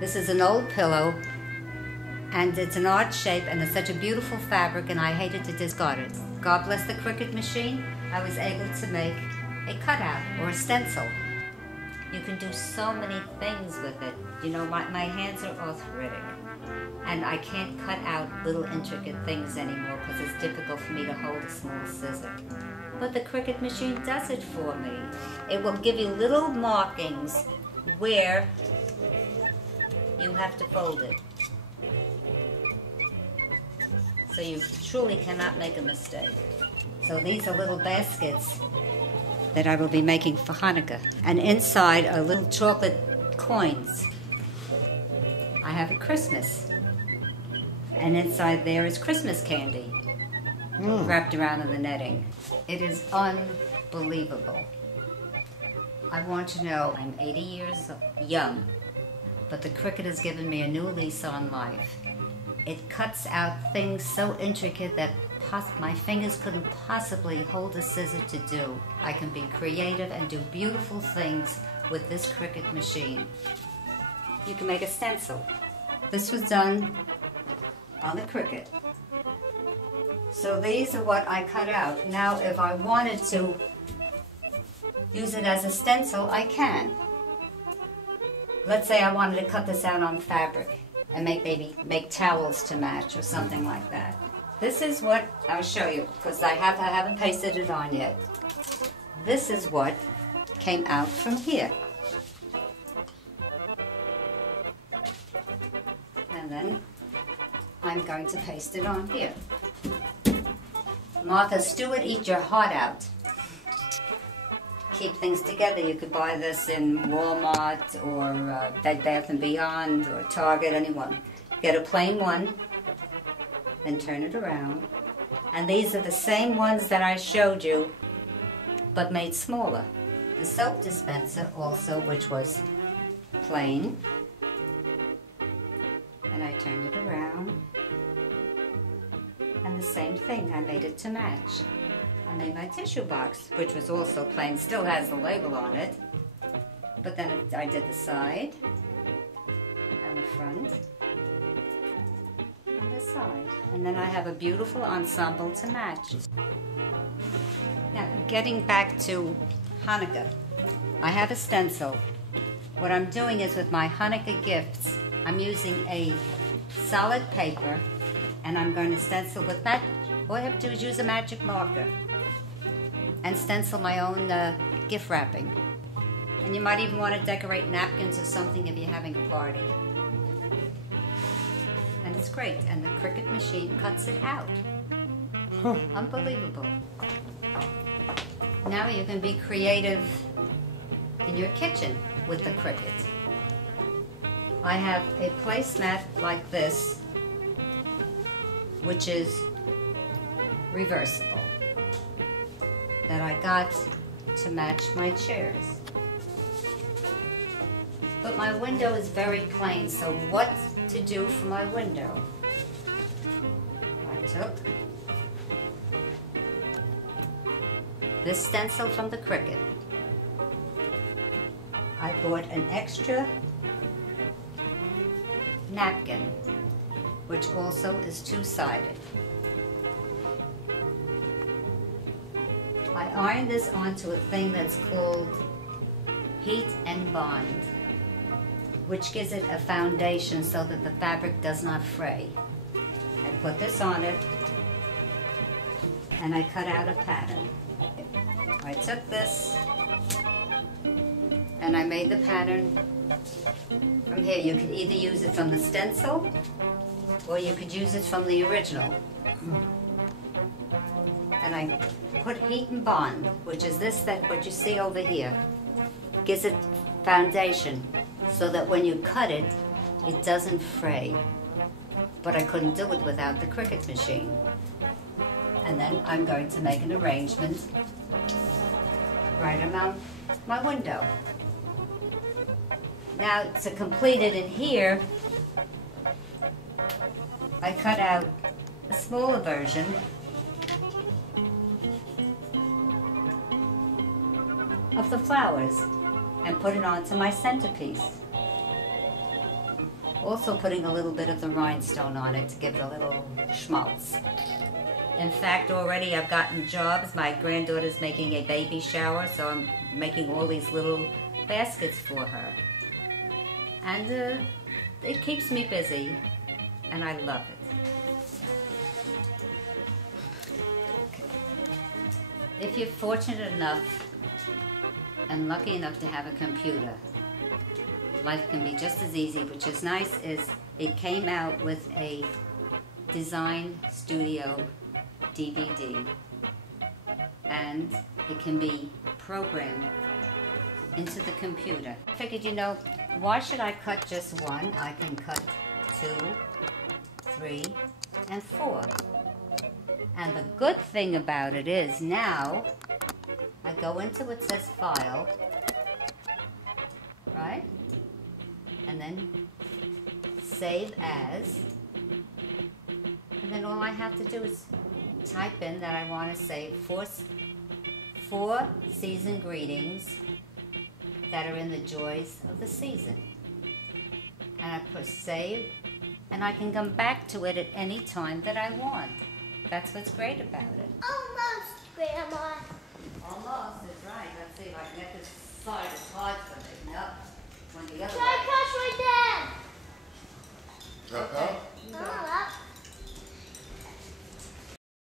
This is an old pillow, and it's an odd shape, and it's such a beautiful fabric, and I hated to discard it. God bless the Cricut machine, I was able to make a cutout or a stencil. You can do so many things with it. You know, my hands are arthritic, and I can't cut out little intricate things anymore because it's difficult for me to hold a small scissor. But the Cricut machine does it for me. It will give you little markings where you have to fold it. So you truly cannot make a mistake. So these are little baskets that I will be making for Hanukkah. And inside are little chocolate coins. I have a Christmas. And inside there is Christmas candy wrapped around in the netting. It is unbelievable. I want to know, I'm 80 years young, but the Cricut has given me a new lease on life. It cuts out things so intricate that my fingers couldn't possibly hold a scissor to do. I can be creative and do beautiful things with this Cricut machine. You can make a stencil. This was done on the Cricut. So these are what I cut out. Now if I wanted to use it as a stencil, I can. Let's say I wanted to cut this out on fabric and maybe make towels to match or something like that. This is what, I'll show you because I haven't pasted it on yet. This is what came out from here. And then I'm going to paste it on here. Martha Stewart, eat your heart out. Keep things together. You could buy this in Walmart or Bed Bath & Beyond or Target, anyone. Get a plain one and turn it around. And these are the same ones that I showed you, but made smaller. The soap dispenser also, which was plain. And I turned it around. And the same thing, I made it to match. I made my tissue box, which was also plain, still has the label on it. But then I did the side, and the front, and the side. And then I have a beautiful ensemble to match. Now, getting back to Hanukkah, I have a stencil. What I'm doing is with my Hanukkah gifts, I'm using a solid paper, and I'm going to stencil with that. All I have to do is use a magic marker and stencil my own gift wrapping. And you might even want to decorate napkins or something if you're having a party. And it's great, and the Cricut machine cuts it out. Unbelievable. Now you can be creative in your kitchen with the Cricut. I have a placemat like this, which is reversible, that I got to match my chairs. But my window is very plain, so what to do for my window? I took this stencil from the Cricut. I bought an extra napkin, which also is two-sided. I ironed this onto a thing that's called Heat and Bond, which gives it a foundation so that the fabric does not fray. I put this on it, and I cut out a pattern. I took this, and I made the pattern from here. You can either use it from the stencil, or you could use it from the original. And I put Heat and Bond, which is this, that what you see over here, gives it foundation so that when you cut it, it doesn't fray. But I couldn't do it without the Cricut machine. And then I'm going to make an arrangement right around my window. Now to complete it in here, I cut out a smaller version of the flowers and put it onto my centerpiece. Also putting a little bit of the rhinestone on it to give it a little schmaltz. In fact, already I've gotten jobs. My granddaughter's making a baby shower, so I'm making all these little baskets for her. And it keeps me busy, and I love it. If you're fortunate enough and lucky enough to have a computer, life can be just as easy. Which is nice is it came out with a design studio DVD, and it can be programmed into the computer. I figured, you know, why should I cut just one? I can cut 2, 3, and 4. And the good thing about it is now I go into what says File, right? And then Save As. And then all I have to do is type in that I want to save 4 season greetings that are in the joys of the season. And I push Save, and I can come back to it at any time that I want. That's what's great about it. Almost, Grandma. Almost is right. Let's see if I can get this side as hard for me. Nope. When the other Try way. push right there. Okay.